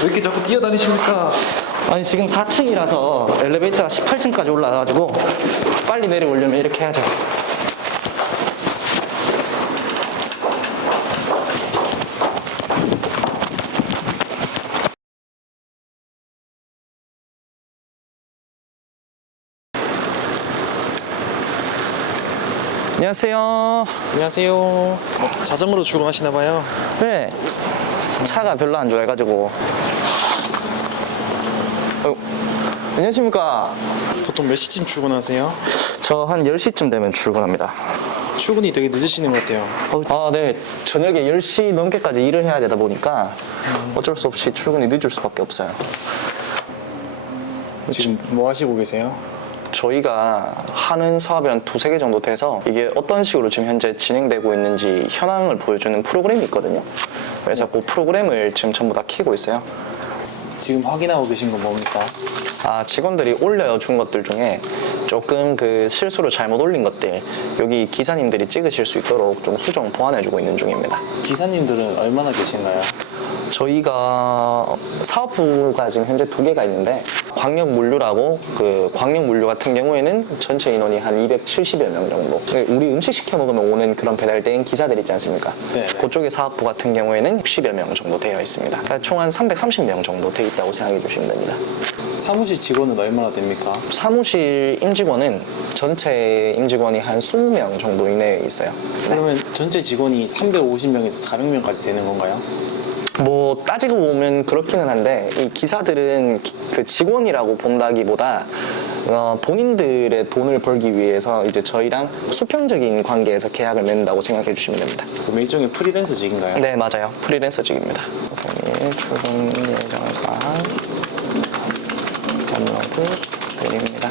왜 이렇게 자꾸 뛰어다니십니까? 아니 지금 4층이라서 엘리베이터가 18층까지 올라가가지고 빨리 내려오려면 이렇게 해야죠. 안녕하세요. 안녕하세요. 자전거로 출근하시나 봐요. 네, 차가 별로 안 좋아해가지고. 안녕하십니까. 보통 몇 시쯤 출근하세요? 저 한 10시쯤 되면 출근합니다. 출근이 되게 늦으시는 것 같아요. 아, 네. 저녁에 10시 넘게까지 일을 해야 되다 보니까 어쩔 수 없이 출근이 늦을 수밖에 없어요. 지금 뭐 하시고 계세요? 저희가 하는 사업이 한 두세 개 정도 돼서 이게 어떤 식으로 지금 현재 진행되고 있는지 현황을 보여주는 프로그램이 있거든요. 그래서 그 프로그램을 지금 전부 다 키고 있어요. 지금 확인하고 계신 건 뭡니까? 아, 직원들이 올려준 것들 중에 조금 그 실수로 잘못 올린 것들 여기 기사님들이 찍으실 수 있도록 좀 수정 보완해주고 있는 중입니다. 기사님들은 얼마나 계신가요? 저희가 사업부가 지금 현재 2개가 있는데 광역물류라고 그 광역물류 같은 경우에는 전체 인원이 한 270여 명 정도. 우리 음식 시켜 먹으면 오는 그런 배달대행 기사들 있지 않습니까? 네. 그쪽의 사업부 같은 경우에는 60여 명 정도 되어 있습니다. 그러니까 총 한 330명 정도 되어 있다고 생각해 주시면 됩니다. 사무실 직원은 얼마나 됩니까? 사무실 임직원은 전체 임직원이 한 20명 정도 이내에 있어요. 그러면 전체 직원이 350명에서 400명까지 되는 건가요? 뭐 따지고 보면 그렇기는 한데 이 기사들은 그 직원이라고 본다기보다 본인들의 돈을 벌기 위해서 이제 저희랑 수평적인 관계에서 계약을 맺는다고 생각해 주시면 됩니다. 그럼 일종의 프리랜서직인가요? 네, 맞아요. 프리랜서직입니다. 오늘 출근 예정 사항 업로드 내립니다.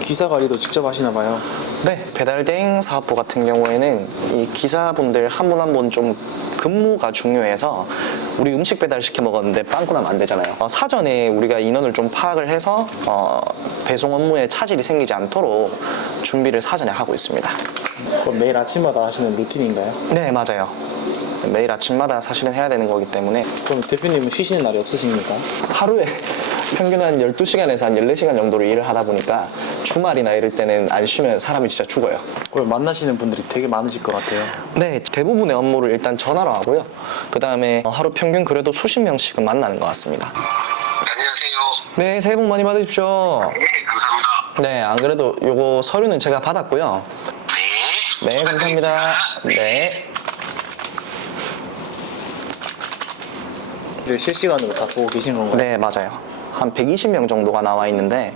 기사 관리도 직접 하시나 봐요. 네, 배달대행 사업부 같은 경우에는 이 기사분들 한 분 한 분 좀 근무가 중요해서 우리 음식 배달 시켜 먹었는데 빵꾸 나면 안 되잖아요. 사전에 우리가 인원을 좀 파악을 해서 배송 업무에 차질이 생기지 않도록 준비를 사전에 하고 있습니다. 그럼 매일 아침마다 하시는 루틴인가요? 네, 맞아요. 매일 아침마다 사실은 해야 되는 거기 때문에 그럼 대표님은 쉬시는 날이 없으십니까? 하루에 평균 한 12시간에서 한 14시간 정도로 일을 하다 보니까 주말이나 이럴 때는 안 쉬면 사람이 진짜 죽어요. 그럼 만나시는 분들이 되게 많으실 것 같아요. 네, 대부분의 업무를 일단 전화로 하고요. 그 다음에 하루 평균 그래도 수십 명씩은 만나는 것 같습니다. 안녕하세요. 네, 새해 복 많이 받으십시오. 네, 감사합니다. 네, 안 그래도 요거 서류는 제가 받았고요. 네. 네, 감사합니다. 네. 이제 실시간으로 다 보고 계신 건가요? 네, 맞아요. 한 120명 정도가 나와 있는데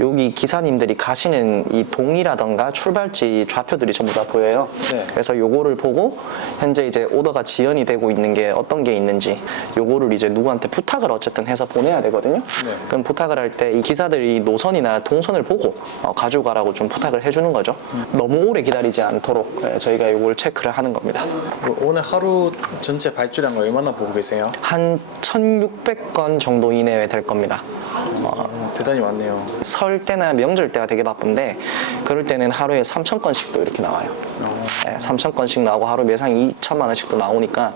여기 기사님들이 가시는 이 동이라던가 출발지 좌표들이 전부 다 보여요. 네. 그래서 요거를 보고 현재 이제 오더가 지연이 되고 있는 게 어떤 게 있는지 요거를 이제 누구한테 부탁을 어쨌든 해서 보내야 되거든요. 네. 그럼 부탁을 할 때 이 기사들이 노선이나 동선을 보고 가져가라고 좀 부탁을 해주는 거죠. 너무 오래 기다리지 않도록 저희가 요걸 체크를 하는 겁니다. 오늘 하루 전체 발주량 얼마나 보고 계세요? 한 1,600건 정도 이내에 될 겁니다. 대단히 많네요. 설 때나 명절 때가 되게 바쁜데 그럴 때는 하루에 3,000건씩도 이렇게 나와요. 네, 3,000건씩 나오고 하루 매상이 2천만 원씩도 나오니까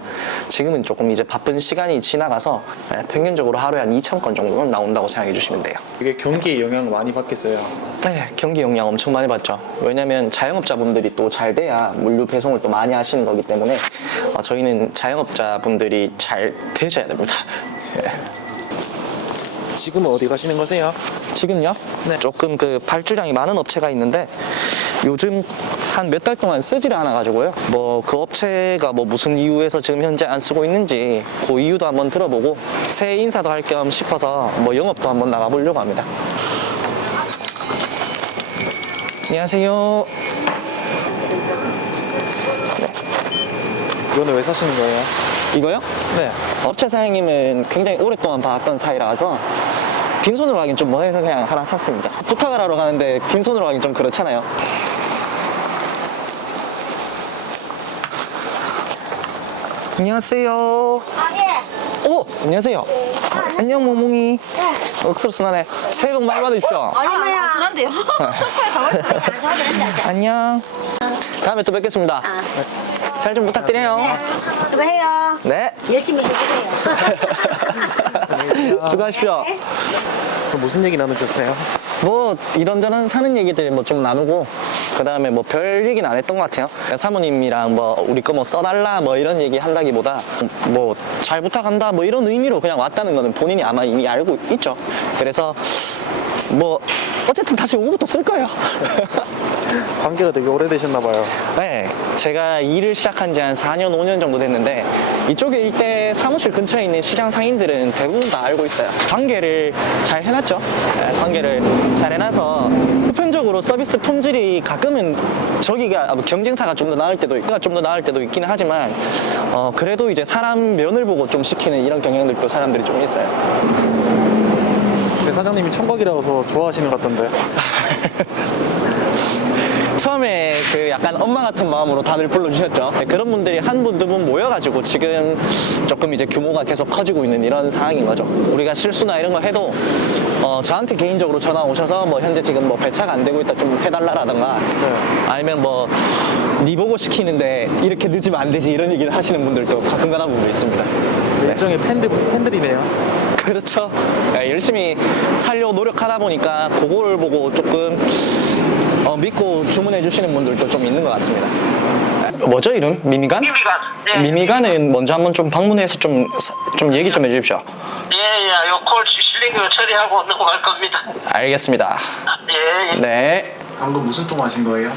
지금은 조금 이제 바쁜 시간이 지나가서 평균적으로 하루에 한 2,000건 정도는 나온다고 생각해 주시면 돼요. 이게 경기에 영향을 많이 받겠어요. 네, 경기 영향 엄청 많이 받죠. 왜냐면 자영업자분들이 또 잘 돼야 물류 배송을 또 많이 하시는 거기 때문에 저희는 자영업자분들이 잘 되셔야 됩니다. 지금은 어디 가시는 거세요? 지금요? 네. 조금 그 발주량이 많은 업체가 있는데 요즘 한 몇 달 동안 쓰지를 않아 가지고요. 뭐 그 업체가 뭐 무슨 이유에서 지금 현재 안 쓰고 있는지 그 이유도 한번 들어보고 새해 인사도 할 겸 싶어서 뭐 영업도 한번 나가보려고 합니다. 안녕하세요. 이거는 왜 사시는 거예요? 이거요? 네. 업체 사장님은 굉장히 오랫동안 봐왔던 사이라서 빈손으로 하긴 좀 뭐해서 그냥 하나 샀습니다. 부탁을 하러 가는데 빈손으로 하긴 좀 그렇잖아요. 안녕하세요. 아, 예. 오, 안녕하세요. 네. 안녕, 모몽이. 네. 억스로스나네. 새해 복 많이 받으십시오. 아니야. 단순한데요? 초코에 가고 싶어요. 안녕. 다음에 또 뵙겠습니다. 아. 잘 좀 부탁드려요. 수고해요. 네. 열심히 해주세요. 수고하십시오. 무슨 얘기 나누셨어요? 뭐 이런저런 사는 얘기들 뭐 좀 나누고 그 다음에 뭐 별 얘기는 안 했던 것 같아요. 사모님이랑 뭐 우리 거 뭐 써달라 뭐 이런 얘기 한다기보다 뭐 잘 부탁한다 뭐 이런 의미로 그냥 왔다는 거는 본인이 아마 이미 알고 있죠. 그래서 뭐 어쨌든 다시 오후부터 쓸 거예요. 관계가 되게 오래되셨나 봐요. 네, 제가 일을 시작한 지 한 4년, 5년 정도 됐는데 이쪽에 일대 사무실 근처에 있는 시장 상인들은 대부분 다 알고 있어요. 관계를 잘 해놨죠. 네, 관계를 잘 해놔서 보편적으로 서비스 품질이 가끔은 저기가 경쟁사가 좀 더 나을 때도 있기는 하지만 그래도 이제 사람 면을 보고 좀 시키는 이런 경향들도 사람들이 좀 있어요. 근데 사장님이 총각이라서 좋아하시는 것 같던데. 처음에 그 약간 엄마 같은 마음으로 다들 불러주셨죠. 그런 분들이 한 분, 두 분 모여가지고 지금 조금 이제 규모가 계속 커지고 있는 이런 상황인 거죠. 우리가 실수나 이런 거 해도 저한테 개인적으로 전화 오셔서 뭐 현재 지금 뭐 배차가 안 되고 있다 좀 해달라라던가 아니면 뭐 니 보고 시키는데 이렇게 늦으면 안 되지 이런 얘기를 하시는 분들도 가끔가다 보고 있습니다. 일종의 팬들이네요. 그렇죠. 네, 열심히 살려고 노력하다 보니까 그걸 보고 조금 믿고 주문해 주시는 분들도 좀 있는 것 같습니다. 뭐죠 이름? 미미간? 미미간. 네. 미미간은 먼저 한번 좀 방문해서 좀 얘기 좀 해주십시오. 예, 요콜 실링 처리하고 넘어갈 겁니다. 알겠습니다. 예. 네. 방금 무슨 통화하신 거예요?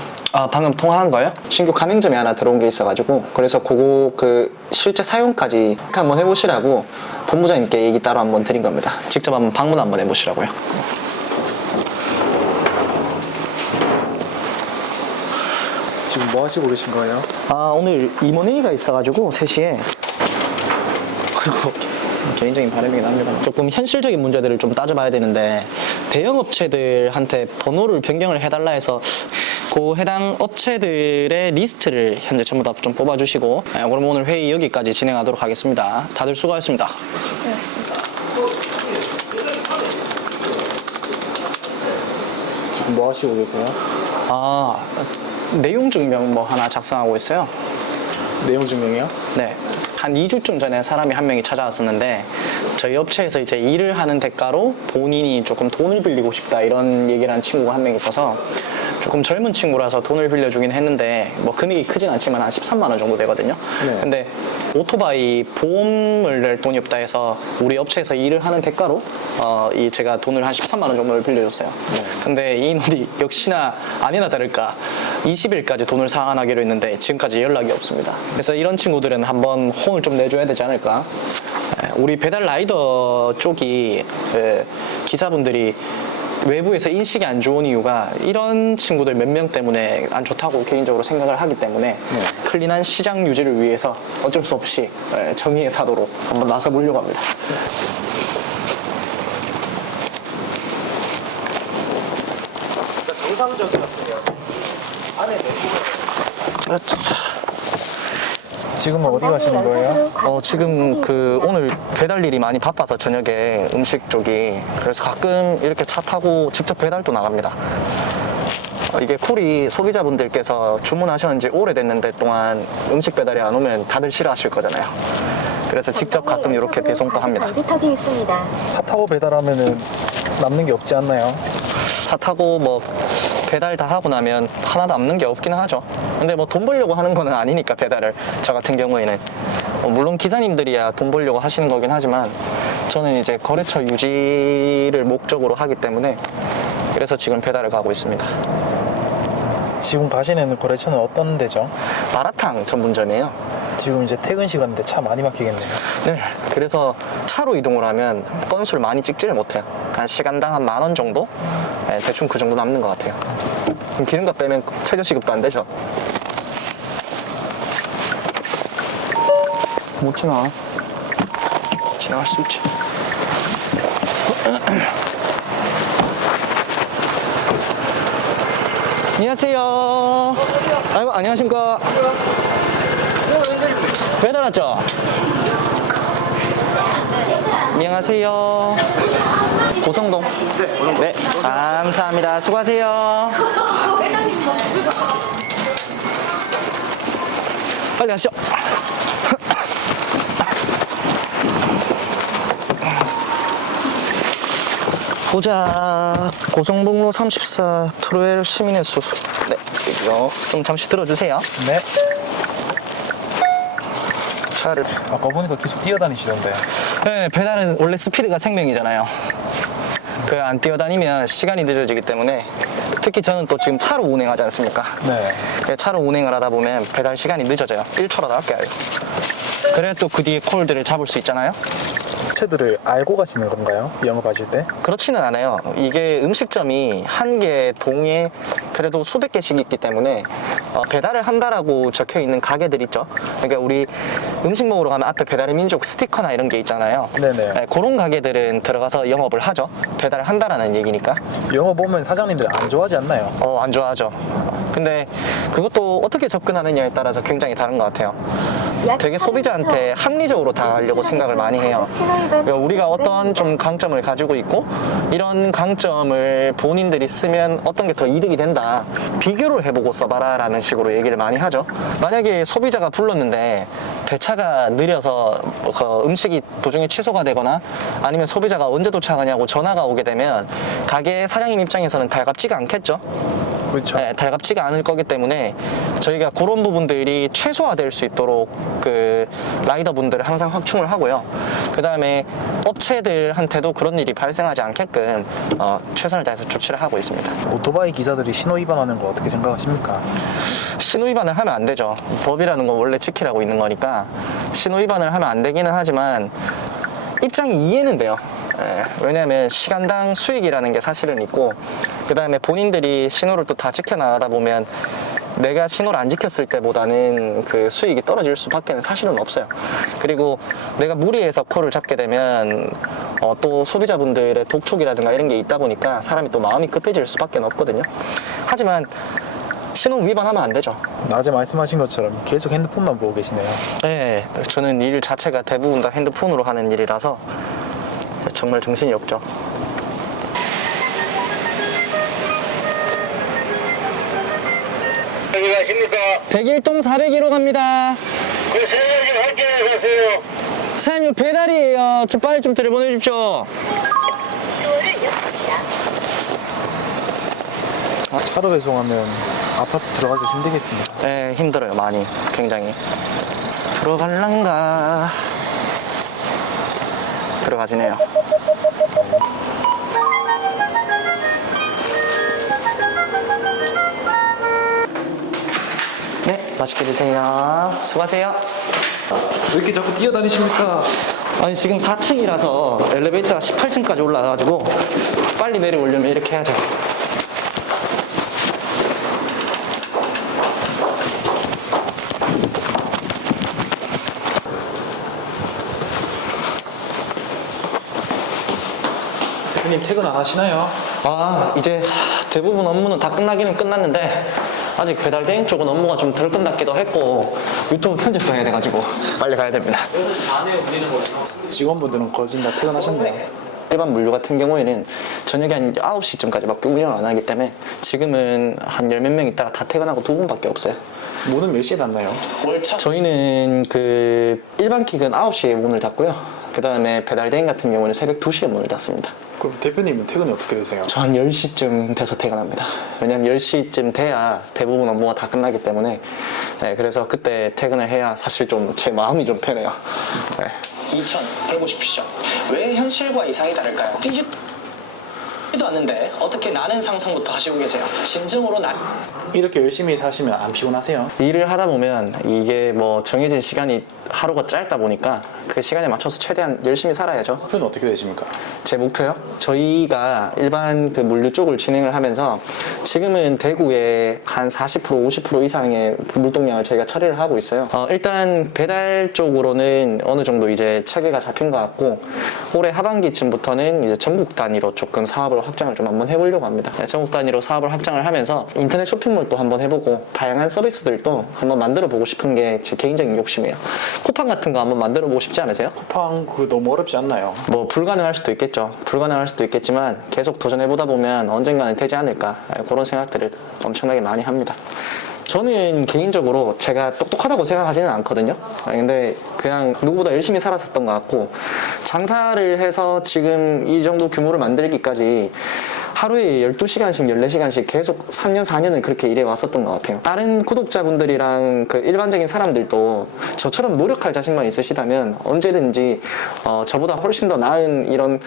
방금 통화한 거요? 신규 가맹점이 하나 들어온 게 있어가지고 그래서 그거 그 실제 사용까지 한번 해보시라고 본부장님께 얘기 따로 한번 드린 겁니다. 직접 한번 방문 한번 해보시라고요. 지금 뭐 하시고 계신 거예요? 오늘 임원회의가 있어가지고 3시에 개인적인 바람이긴 합니다. 조금 현실적인 문제들을 좀 따져봐야 되는데 대형 업체들한테 번호를 변경을 해달라 해서 그 해당 업체들의 리스트를 현재 전부 다 좀 뽑아주시고 그럼 오늘 회의 여기까지 진행하도록 하겠습니다. 다들 수고하셨습니다. 지금 뭐 하시고 계세요? 내용 증명 뭐 하나 작성하고 있어요. 내용 증명이요? 네. 한 2주쯤 전에 사람이 한 명이 찾아왔었는데 저희 업체에서 이제 일을 하는 대가로 본인이 조금 돈을 빌리고 싶다 이런 얘기를 한 친구가 한 명 있어서 조금 젊은 친구라서 돈을 빌려주긴 했는데 뭐 금액이 크진 않지만 한 13만 원 정도 되거든요. 네. 근데 오토바이 보험을 낼 돈이 없다 해서 우리 업체에서 일을 하는 대가로 제가 돈을 한 13만 원 정도를 빌려줬어요. 근데 이 인원이 역시나 아니나 다를까 20일까지 돈을 상환하기로 했는데 지금까지 연락이 없습니다. 그래서 이런 친구들은 한번 혼을 좀 내줘야 되지 않을까. 우리 배달 라이더 쪽이 그 기사분들이 외부에서 인식이 안 좋은 이유가 이런 친구들 몇 명 때문에 안 좋다고 개인적으로 생각을 하기 때문에 클린한 시장 유지를 위해서 어쩔 수 없이 정의의 사도로 한번 나서 보려고 합니다. 정상적이었으면 안에 지금은 어디 가시는 거예요? 지금 오늘 배달 일이 많이 바빠서 저녁에 음식 쪽이 그래서 가끔 이렇게 차 타고 직접 배달도 나갑니다. 이게 쿨이 소비자분들께서 주문하셨는 지 오래됐는데 동안 음식 배달이 안 오면 다들 싫어하실 거잖아요. 그래서 직접 가끔 이렇게 배송도 합니다. 방지턱이 있습니다. 차 타고 배달하면은 남는 게 없지 않나요? 차 타고 뭐 배달 다 하고 나면 하나 남는 게 없기는 하죠. 근데 뭐 돈 벌려고 하는 거는 아니니까 배달을 저 같은 경우에는 물론 기사님들이야 돈 벌려고 하시는 거긴 하지만 저는 이제 거래처 유지를 목적으로 하기 때문에 그래서 지금 배달을 가고 있습니다. 지금 가시는 거래처는 어떤 데죠? 마라탕 전문점이에요. 지금 이제 퇴근 시간인데 차 많이 막히겠네요. 네, 그래서 차로 이동을 하면 건수를 많이 찍지를 못해요. 한 시간당 한 10,000원 정도? 네, 대충 그 정도 남는 것 같아요. 기름값 빼면 최저시급도 안 되죠. 못 지나가. 지나갈 수 있지. 안녕하세요. 아이고, 안녕하십니까. 배달 왔죠? 안녕하세요. 고성동. 네, 감사합니다. 수고하세요. 빨리 가시죠. 보자. 고성북로 34 트로엘 시민의 숲. 네, 이거 좀 잠시 들어주세요. 네. 차를. 아까 보니까 계속 뛰어다니시던데. 네, 배달은 원래 스피드가 생명이잖아요. 그 안 뛰어다니면 시간이 늦어지기 때문에 특히 저는 또 지금 차로 운행하지 않습니까? 네. 차로 운행을 하다 보면 배달 시간이 늦어져요. 1초라도 아껴야 돼요. 그래야 또 그 뒤에 콜들을 잡을 수 있잖아요. 업체들을 알고 가시는 건가요? 영업하실 때? 그렇지는 않아요. 이게 음식점이 한 개 동에 그래도 수백 개씩 있기 때문에 배달을 한다라고 적혀 있는 가게들 있죠. 그러니까 우리 음식 먹으러 가면 앞에 배달의 민족 스티커나 이런 게 있잖아요. 네네. 네, 그런 가게들은 들어가서 영업을 하죠. 배달을 한다라는 얘기니까. 영업 보면 사장님들 안 좋아하지 않나요? 안 좋아하죠. 근데 그것도 어떻게 접근하느냐에 따라서 굉장히 다른 것 같아요. 되게 소비자한테 합리적으로 다가가려고 생각을 많이 해요. 그러니까 우리가 어떤 좀 강점을 가지고 있고 이런 강점을 본인들이 쓰면 어떤 게 더 이득이 된다. 비교를 해보고 써봐라 라는 식으로 얘기를 많이 하죠. 만약에 소비자가 불렀는데 배차가 느려서 음식이 도중에 취소가 되거나 아니면 소비자가 언제 도착하냐고 전화가 오게 되면 가게 사장님 입장에서는 달갑지가 않겠죠. 그렇죠. 네, 달갑지가 않을 거기 때문에 저희가 그런 부분들이 최소화될 수 있도록 그 라이더분들을 항상 확충을 하고요. 그 다음에 업체들한테도 그런 일이 발생하지 않게끔 최선을 다해서 조치를 하고 있습니다. 오토바이 기사들이 신호 위반하는 거 어떻게 생각하십니까? 신호 위반을 하면 안 되죠. 법이라는 건 원래 지키라고 있는 거니까 신호 위반을 하면 안 되기는 하지만 입장이 이해는 돼요. 왜냐하면 시간당 수익이라는 게 사실은 있고 그 다음에 본인들이 신호를 또 다 지켜나가다 보면 내가 신호를 안 지켰을 때보다는 그 수익이 떨어질 수밖에 사실은 없어요. 그리고 내가 무리해서 콜을 잡게 되면 또 소비자분들의 독촉이라든가 이런 게 있다 보니까 사람이 또 마음이 급해질 수밖에 없거든요. 하지만 신호 위반하면 안 되죠. 낮에 말씀하신 것처럼 계속 핸드폰만 보고 계시네요. 네, 저는 일 자체가 대부분 다 핸드폰으로 하는 일이라서 정말 정신이 없죠. 여기 가십니까? 101동 401호 갑니다. 그 세상에 함께 가세요. 사장님 배달이에요. 좀 빨리 좀 들여보내주십시오. 차로 배송하면 아파트 들어가기 힘들겠습니다. 네, 힘들어요. 많이. 굉장히. 들어갈란가. 들어가지네요. 네, 맛있게 드세요. 수고하세요. 왜 이렇게 자꾸 뛰어다니십니까? 아니, 지금 4층이라서 엘리베이터가 18층까지 올라가가지고 빨리 내려오려면 이렇게 해야죠. 대표님 퇴근 안 하시나요? 이제 대부분 업무는 다 끝나기는 끝났는데 아직 배달 대행 쪽은 업무가 좀 덜 끝났기도 했고 유튜브 편집도 해야 돼가지고 빨리 가야 됩니다. 직원분들은 거진 다 퇴근하셨네요. 일반 물류 같은 경우에는 저녁에 한 9시쯤까지밖에 운영을 안 하기 때문에 지금은 한 열 몇 명 있다가 다 퇴근하고 2분밖에 없어요. 문은 몇 시에 닫나요? 저희는 그 일반 킥은 9시에 문을 닫고요. 그 다음에 배달 대행 같은 경우는 새벽 2시에 문을 닫습니다. 그럼 대표님은 퇴근이 어떻게 되세요? 저 한 10시쯤 돼서 퇴근합니다. 왜냐면 10시쯤 돼야 대부분 업무가 다 끝나기 때문에 그래서 그때 퇴근을 해야 사실 좀 제 마음이 좀 편해요. 2000 왜 현실과 이상이 다를까요? 뛰지도 않는데 어떻게 나는 상상부터 하시고 계세요? 진정으로 이렇게 열심히 사시면 안 피곤하세요? 일을 하다 보면 이게 뭐 정해진 시간이 하루가 짧다 보니까 그 시간에 맞춰서 최대한 열심히 살아야죠. 목표는 어떻게 되십니까? 제 목표요? 저희가 일반 그 물류 쪽을 진행을 하면서 지금은 대구에 한 40% 50% 이상의 물동량을 저희가 처리를 하고 있어요. 일단 배달 쪽으로는 어느 정도 이제 체계가 잡힌 것 같고 올해 하반기쯤부터는 이제 전국 단위로 조금 사업을 확장을 좀 한번 해보려고 합니다. 전국 단위로 사업을 확장을 하면서 인터넷 쇼핑몰도 한번 해보고 다양한 서비스들도 한번 만들어 보고 싶은 게 제 개인적인 욕심이에요. 쿠팡 같은 거 한번 만들어 보고 싶지 않으세요? 쿠팡 그거 너무 어렵지 않나요? 뭐 불가능할 수도 있겠죠. 불가능할 수도 있겠지만 계속 도전해보다 보면 언젠가는 되지 않을까 그런 생각들을 엄청나게 많이 합니다. 저는 개인적으로 제가 똑똑하다고 생각하지는 않거든요. 근데 그냥 누구보다 열심히 살았었던 것 같고, 장사를 해서 지금 이 정도 규모를 만들기까지 하루에 12시간씩 14시간씩 계속 3년 4년을 그렇게 일해 왔었던 것 같아요. 다른 구독자분들이랑 그 일반적인 사람들도 저처럼 노력할 자신만 있으시다면 언제든지 저보다 훨씬 더 나은 이런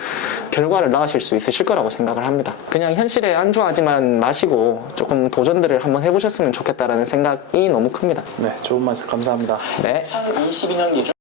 결과를 낳으실 수 있으실 거라고 생각을 합니다. 그냥 현실에 안주하지만 마시고 조금 도전들을 한번 해보셨으면 좋겠다라는 생각이 너무 큽니다. 네, 좋은 말씀 감사합니다. 네. 2022년 기준